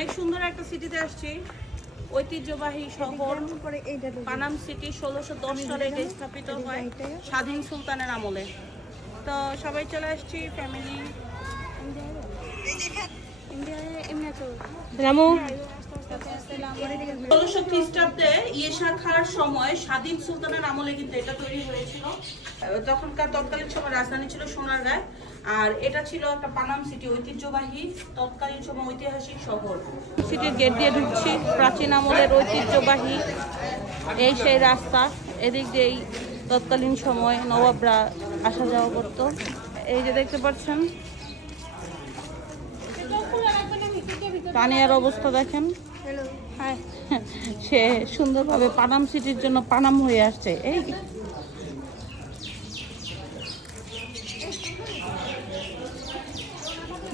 অনেক সুন্দর একটা সিটিতে আসছি, ঐতিহ্যবাহী শহর পানাম সিটি। 1610 সালে এটা স্থাপিত হয় স্বাধীন সুলতানের আমলে। তো সবাই চলে আসছি ফ্যামিলি। 1600 খ্রিস্টাব্দে ইয়েশা খাঁর সময় স্বাধীন সুলতানের আমলে কিন্তু এটা তৈরি হয়েছিল। তখনকার তৎকালীন সময় রাজধানী ছিল সোনারগাঁয়, আর এটা ছিল একটা পানাম সিটি, ঐতিহ্যবাহী তৎকালীন সময় ঐতিহাসিক শহর। সিটির গেট দিয়ে ঢুকছি, প্রাচীন আমলের ঐতিহ্যবাহী এই সেই রাস্তা। এদিক দিয়েই তৎকালীন সময় নবাবরা আসা যাওয়া করতো। এই যে দেখতে পাচ্ছেন, তানিয়ার অবস্থা দেখেন। সে সুন্দরভাবে পানাম সিটির জন্য পানাম হয়ে আসছে। এই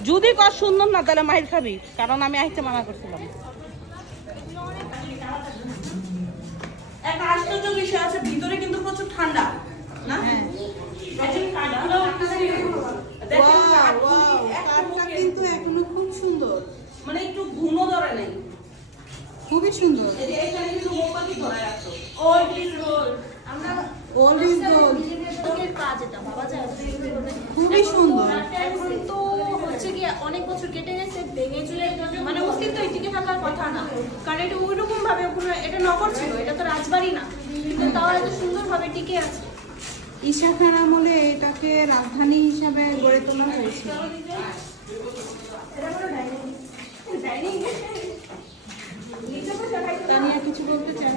যদি কর সুন্দর না তাহলে মাইর খাবি, কারণ আমি আইতে মানা করছিলাম। একটা আশ্চর্য বিষয় আছে, ভিতরে কিন্তু প্রচুর ঠান্ডা না? কিন্তু এখনো খুব সুন্দর, মানে একটু ঘুমো ধরে নেই, খুবই সুন্দর। এখানে কিন্তু মোমবাতি ধরে রাখছো। Old is gold. আমরা ওল্ড ইজ গোল্ড এর কাজ, এটা বাবা যায় খুবই সুন্দর। এখন তো হচ্ছে কি অনেক বছর কেটে গেছে, ভেঙে চলে, মানে অস্তিত্ব টিকে থাকার কথা না, কারণ এটা ওইরকম ভাবে এটা নগর ছিল, এটা তো রাজবাড়ি না, কিন্তু তাও এত সুন্দরভাবে টিকে আছে। ঈশা খান আমলে এটাকে রাজধানী হিসাবে গড়ে তোলা হয়েছিল। তানিয়া কিছু বলতে চান?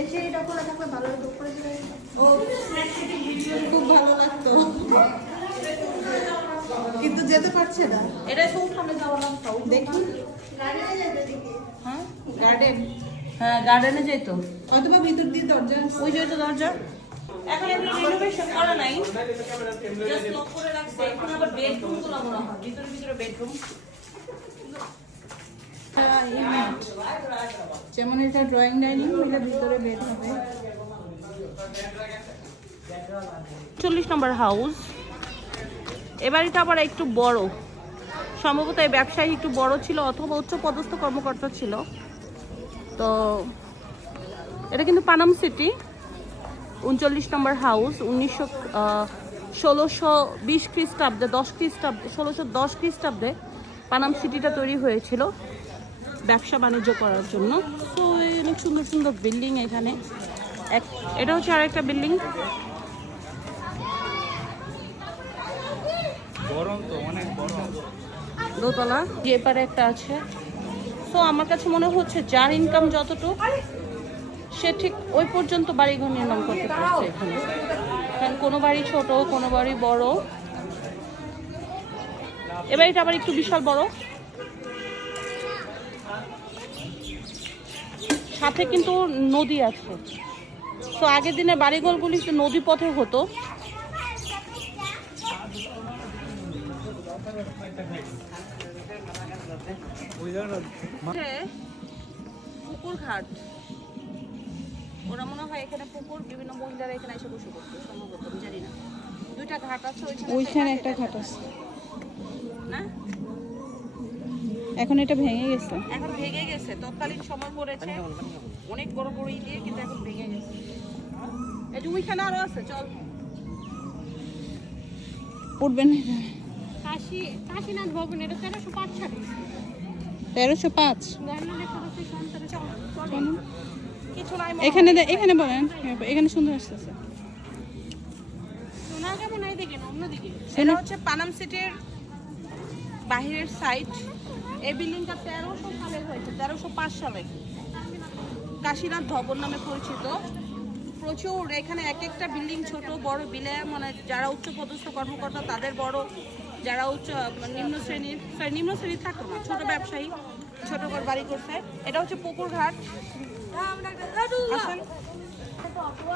এসে এটা করে থাকলে ভালো হতো, করে দিলে খুব ভালো লাগতো, কিন্তু যেতে পারছে না। এটা খুব সামনে যাওয়া লাগতো, দেখি। হ্যাঁ গার্ডেন, হ্যাঁ গার্ডেনে যেতো, অথবা ভিতর দিয়ে দরজা, ওই যে দরজা। এখন এগুলো রিনোভেশন করা নাই, জাস্ট লক করে রাখছে। এখন আবার বেডরুম গুলো মনে হয় ভিতরে ভিতরে বেডরুম। যেমন এটা ড্রয়িং ডাইনিং, ওইটা ভিতরে বেড হবে। 40 নম্বর হাউস। এ বাড়িটা আবার একটু বড়, সম্ভবত এই ব্যবসায়ী একটু বড় ছিল অথবা উচ্চ পদস্থ কর্মকর্তা ছিল। তো এটা কিন্তু পানাম সিটি। 39 নম্বর হাউস। 1620 খ্রিস্টাব্দে 1610 খ্রিস্টাব্দে পানাম সিটিটা তৈরি হয়েছিল ব্যবসা বাণিজ্য করার জন্য। তো অনেক সুন্দর সুন্দর বিল্ডিং এখানে। এটা হচ্ছে আর একটা বিল্ডিং, দোতলা, এপারে একটা আছে। তো আমার কাছে মনে হচ্ছে যার ইনকাম যতটুকু, সে ঠিক ওই পর্যন্ত বাড়িঘর নির্মাণ করতে পারছে এখানে। কারণ কোনো বাড়ি ছোট, কোনো বাড়ি বড়। এ বাড়িটা আবার একটু বিশাল বড়, সাথে কিন্তু নদী আছে। তো আগের দিনে বাড়িঘরগুলি নদী পথে হতো। পুকুর ঘাট, ওরা মনে হয় এখানে পুকুর, বিভিন্ন মহিলারা এখানে এসে বসে করতো সম্ভবত, আমি জানি না। দুইটা ঘাট আছে, ওইখানে একটা ঘাট আছে না? এখন এটা ভেঙে গেছে, এখন ভেঙে গেছে। তৎকালীন সময় পড়েছে অনেক বড় বড় দিয়ে, কিন্তু এখন ভেঙে গেছে। এই যে ওইখানে আরো আছে, চল উঠবেন। কাশীনাথ ভবন, এটা 1305 সালে। 1305 কিছু নাই এখানে, এখানে বলেন, এখানে সুন্দর আসতেছে। এটা হচ্ছে পানাম সিটির বাহিরের সাইড। এই বিল্ডিংটা 1300 সালে হয়েছে, 1305 সালে। কাশীনাথ ভবন নামে পরিচিত। প্রচুর এখানে এক একটা বিল্ডিং ছোট বড় বিলে, মানে যারা উচ্চ পদস্থ কর্মকর্তা তাদের বড়, যারা নিম্ন শ্রেণীর থাকতো না, ছোট ব্যবসায়ী ছোট করে বাড়ি করছে। এটা হচ্ছে পুকুর ঘাট।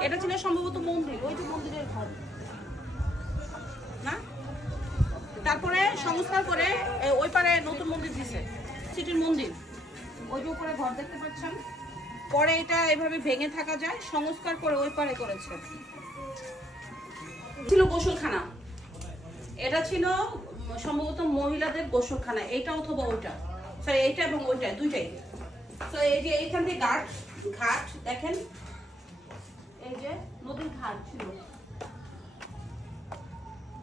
এটা ছিল সম্ভবত মন্দির, ওই যে মন্দিরের ঘর না? তারপরে সংস্কার করে ওই পারে নতুন মন্দির দিছে, সিটির মন্দির। ওই যে উপরে ঘর দেখতে পাচ্ছেন। পরে এটা এভাবে ভেঙে থাকা যায়, সংস্কার করে ওই পারে করেছে। ছিল গোসলখানা, এটা ছিল সম্ভবত মহিলাদের গোসলখানা, এটা অথবা ওইটা। সরি এইটা এবং ওইটা দুইটাই। তো এই যে এইখান থেকে ঘাট দেখেন, এই যে নদীর ঘাট ছিল,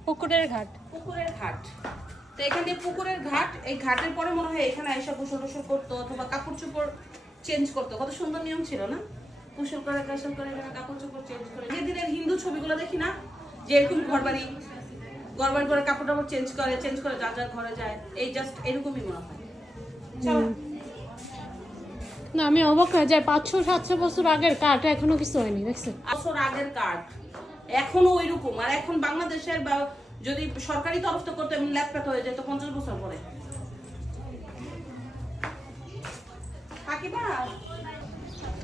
পুকুরের ঘাট। পুকুরের ঘাট। তো এখান দিয়ে পুকুরের ঘাট, এই ঘাটের পরে মনে হয় এখানে এসে গোসল টোসল করতো অথবা কাপড় চোপড় চেঞ্জ করতো। কত সুন্দর নিয়ম ছিল না? গোসল করে এখানে কাপড় চোপড় চেঞ্জ করে। যে দিনের হিন্দু ছবিগুলো দেখি না, যে এরকম ঘরবাড়ি করে কাপড় টাপড় চেঞ্জ করে যার যার ঘরে যায়, এই জাস্ট এরকমই মনে হয়। চলো। না আমি অবাক হয়ে যাই, 500-700 বছর আগের কাঠ এখনো কিছু হয়নি, দেখছেন? বছর আগের কাঠ এখনো ওইরকম। আর এখন বাংলাদেশের বা যদি সরকারি তরফ থেকে করতে ল্যাপটপ হয়ে যেত 50 বছর পরে।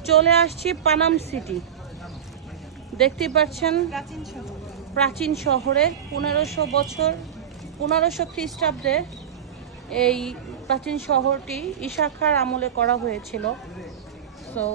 চলে আসছি পানাম সিটি, দেখতেই পাচ্ছেন প্রাচীন শহরে 1500 খ্রিস্টাব্দে এই প্রাচীন শহরটি ঈশা খাঁর আমলে করা হয়েছিল। তো